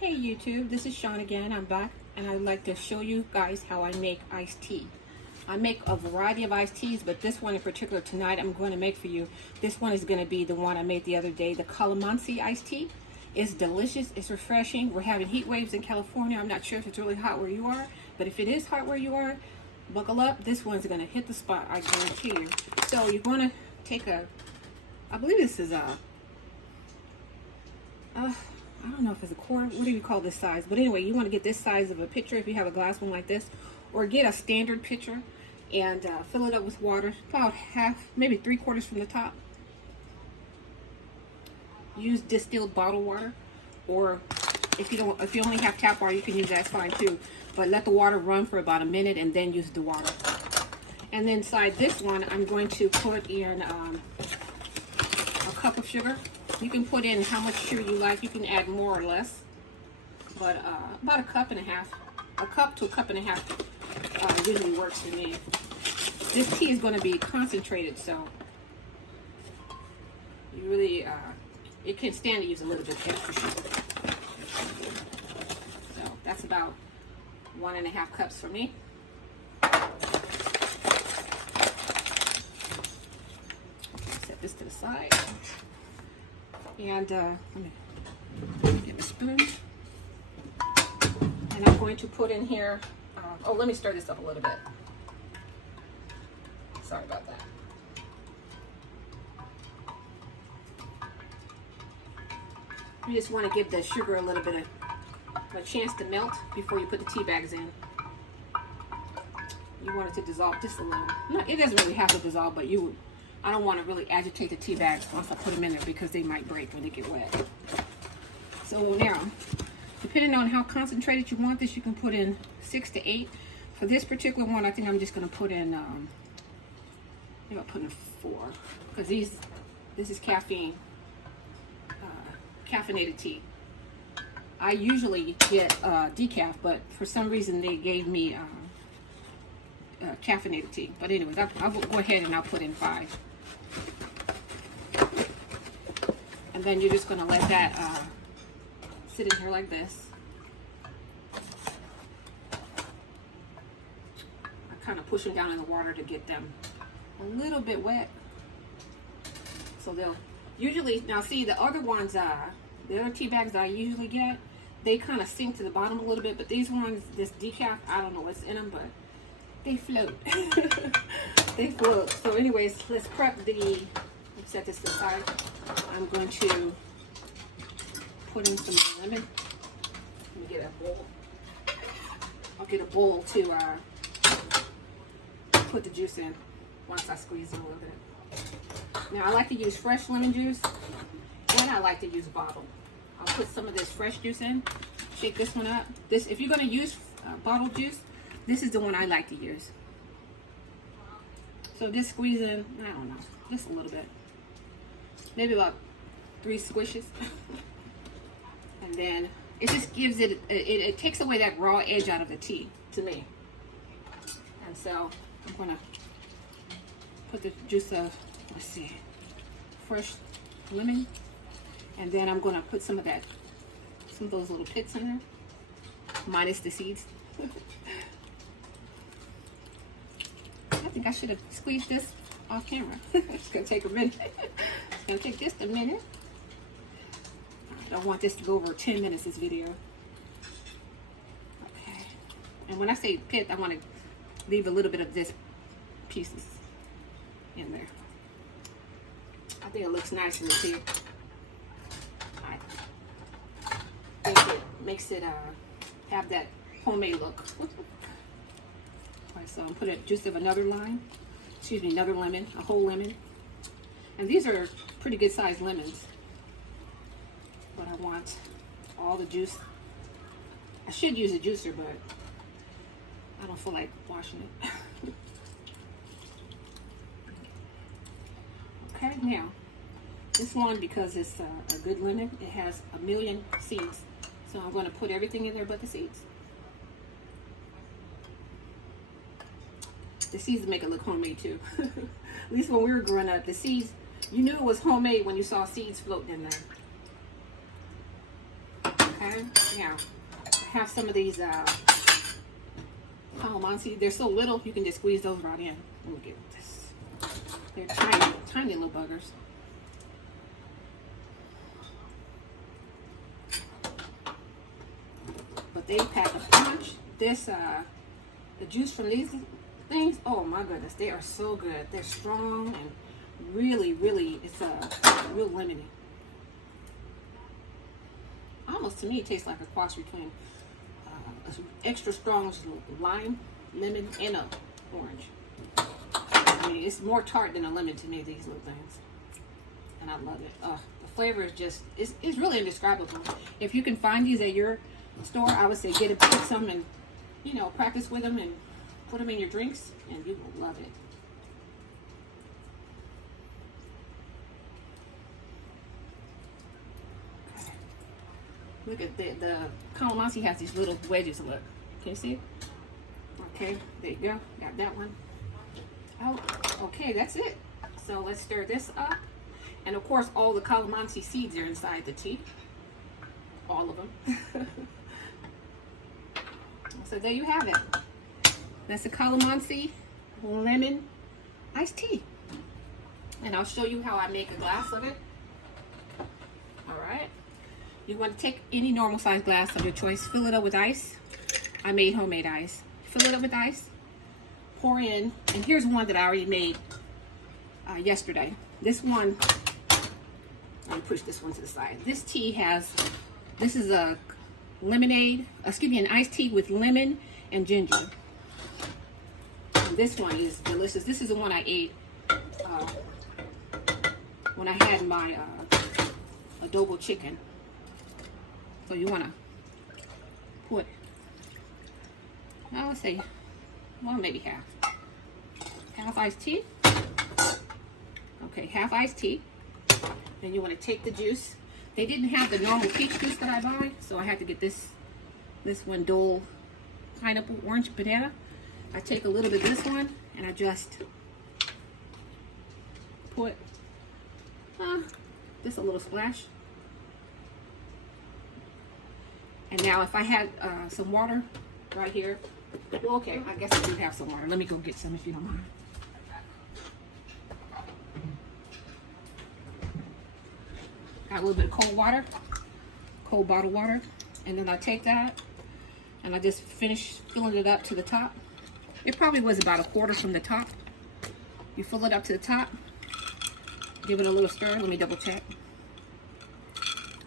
Hey YouTube, this is Sean again. I'm back and I'd like to show you guys how I make iced tea. I make a variety of iced teas, but this one in particular tonight I'm going to make for you. This one is going to be the one I made the other day, the Calamanci iced tea. It's delicious, it's refreshing. We're having heat waves in California. I'm not sure if it's really hot where you are, but if it is hot where you are, buckle up. This one's going to hit the spot, I guarantee you. So you're going to take I believe this is I don't know if it's a quarter, what do you call this size? But anyway, you want to get this size of a pitcher if you have a glass one like this, or get a standard pitcher and fill it up with water, about half, maybe 3/4 from the top. Use distilled bottled water, or if you only have tap water, you can use that, it's fine too. But let the water run for about a minute and then use the water. And then inside this one, I'm going to put in a cup of sugar. You can put in how much sugar you like. You can add more or less, but about a cup and a half. A cup to a cup and a half usually works for me. This tea is going to be concentrated, so you really it can stand to use a little bit extra sugar. So that's about 1.5 cups for me. Set this to the side. And let me get my spoon. And I'm going to put in here, oh, let me stir this up a little bit. Sorry about that. You just want to give the sugar a little bit of a chance to melt before you put the tea bags in. You want it to dissolve just a little. No, it doesn't really have to dissolve, but I don't want to really agitate the tea bags once I put them in there because they might break when they get wet. So now, depending on how concentrated you want this, you can put in 6 to 8. For this particular one, I think I'm just going to put in, maybe I'll put in 4, because this is caffeinated tea. I usually get decaf, but for some reason they gave me caffeinated tea. But anyways, I'll go ahead and I'll put in 5. And then you're just going to let that sit in here like this. I kind of push them down in the water to get them a little bit wet. So they'll usually, now see the other ones, the other tea bags that I usually get, they kind of sink to the bottom a little bit. But these ones, this decaf, I don't know what's in them, but they float. They float. So anyways, let's prep let's set this to the side. I'm going to put in some lemon. Let me get a bowl. I'll get a bowl to put the juice in once I squeeze it a little bit. Now I like to use fresh lemon juice, and I like to use bottled. I'll put some of this fresh juice in. Shake this one up. If you're going to use bottled juice, this is the one I like to use. So just squeeze in, I don't know, just a little bit. Maybe about 3 squishes. And then it just gives it takes away that raw edge out of the tea, to me. And so I'm going to put the juice of, let's see, fresh lemon. And then I'm going to put some of those little pits in there, minus the seeds. I think I should have squeezed this off camera. It's going to take a minute. It's going to take just a minute. I don't want this to go over 10 minutes, this video. Okay. And when I say pit, I want to leave a little bit of this pieces in there. I think it looks nice in the tea. I think it makes it have that homemade look. So I'm putting juice of another lemon, a whole lemon. And these are pretty good sized lemons. But I want all the juice. I should use a juicer, but I don't feel like washing it. Okay, now, this one, because it's a good lemon, it has 1 million seeds. So I'm going to put everything in there but the seeds. The seeds make it look homemade too. At least when we were growing up, the seeds, you knew it was homemade when you saw seeds floating in there. Okay. in. Yeah, I have some of these Calamanci. They're so little, you can just squeeze those right in. Let me get this. They're tiny, tiny little buggers. But they pack a punch. This, the juice from these things, oh my goodness, they are so good. They're strong and really, really, it's real lemony. Almost to me, it tastes like a cross between an extra strong lime, lemon, and a orange. I mean, it's more tart than a lemon to me, these little things. And I love it. The flavor is just, it's really indescribable. If you can find these at your store, I would say get some and, you know, practice with them and put them in your drinks, and you will love it. Look at the Calamanci has these little wedges. Look, can you see? Okay, there you go. Got that one. Oh, okay, that's it. So let's stir this up, and of course, all the Calamanci seeds are inside the tea. All of them. So there you have it. That's the Calamanci lemon iced tea, and I'll show you how I make a glass of it. All right. You want to take any normal size glass of your choice, fill it up with ice. I made homemade ice. Fill it up with ice, pour in, and here's one that I already made yesterday. This one, let me push this one to the side. This tea has, this is a lemonade, an iced tea with lemon and ginger. And this one is delicious. This is the one I ate when I had my adobo chicken. So you want to put, I would say, well, maybe half. Half iced tea. Okay, half iced tea. Then you want to take the juice. They didn't have the normal peach juice that I buy, so I had to get this one, Dole pineapple orange banana. I take a little bit of this one, and I just put just a little splash. And now if I had some water right here, well, okay, I guess I do have some water. Let me go get some if you don't mind. Got a little bit of cold water, cold bottled water, and then I take that and I just finish filling it up to the top. It probably was about a quarter from the top. You fill it up to the top, give it a little stir. Let me double check.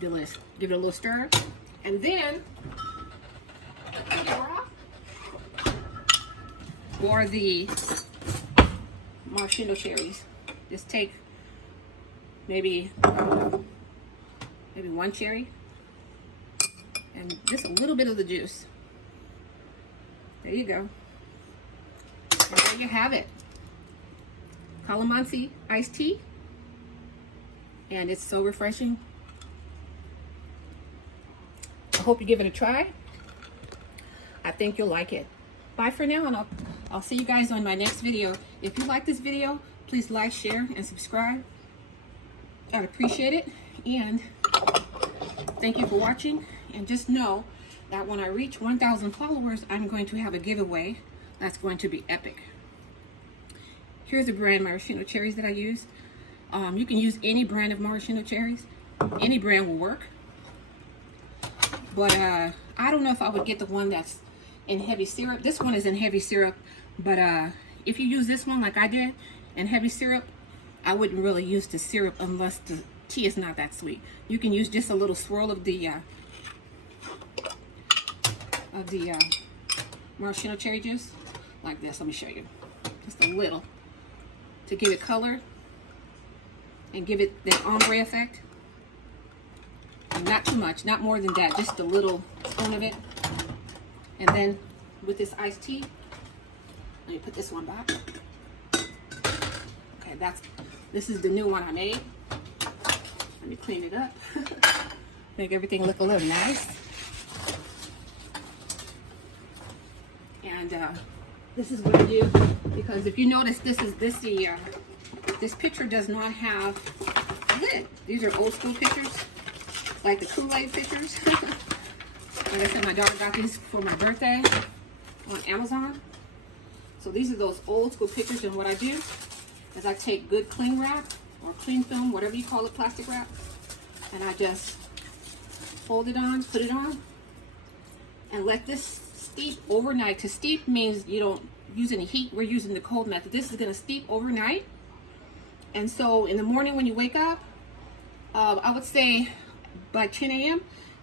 Do this. Give it a little stir. And then, for the maraschino cherries, just take maybe one cherry and just a little bit of the juice. There you go. And there you have it. Calamanci iced tea. And it's so refreshing. I hope you give it a try. I think you'll like it. Bye for now, and I'll see you guys on my next video. If you like this video, please like, share, and subscribe. I'd appreciate it. And thank you for watching. And just know that when I reach 1,000 followers, I'm going to have a giveaway that's going to be epic. Here's the brand maraschino cherries that I use. You can use any brand of maraschino cherries. Any brand will work. But I don't know if I would get the one that's in heavy syrup. This one is in heavy syrup, but if you use this one like I did in heavy syrup, I wouldn't really use the syrup unless the tea is not that sweet. You can use just a little swirl of the maraschino cherry juice like this. Let me show you. Just a little to give it color and give it the ombre effect. Not too much, not more than that, just a little spoon of it. And then with this iced tea, let me put this one back. Okay, this is the new one I made. Let me clean it up. Make everything look a little nice. And this is what I do, because if you notice, this picture does not have lid. These are old school pictures, like the Kool-Aid pictures. Like I said, my daughter got these for my birthday on Amazon. So these are those old school pictures, and what I do is I take good cling wrap or cling film, whatever you call it, plastic wrap, and I just fold it on, put it on, and let this steep overnight. To steep means you don't use any heat. We're using the cold method. This is going to steep overnight. And so in the morning when you wake up, I would say by 10 a.m.,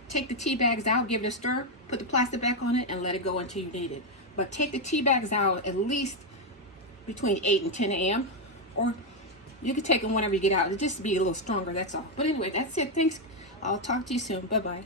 take the tea bags out, give it a stir, put the plastic back on it, and let it go until you need it. But take the tea bags out at least between 8 and 10 a.m. Or you can take them whenever you get out. It'll just be a little stronger, that's all. But anyway, that's it. Thanks. I'll talk to you soon. Bye-bye.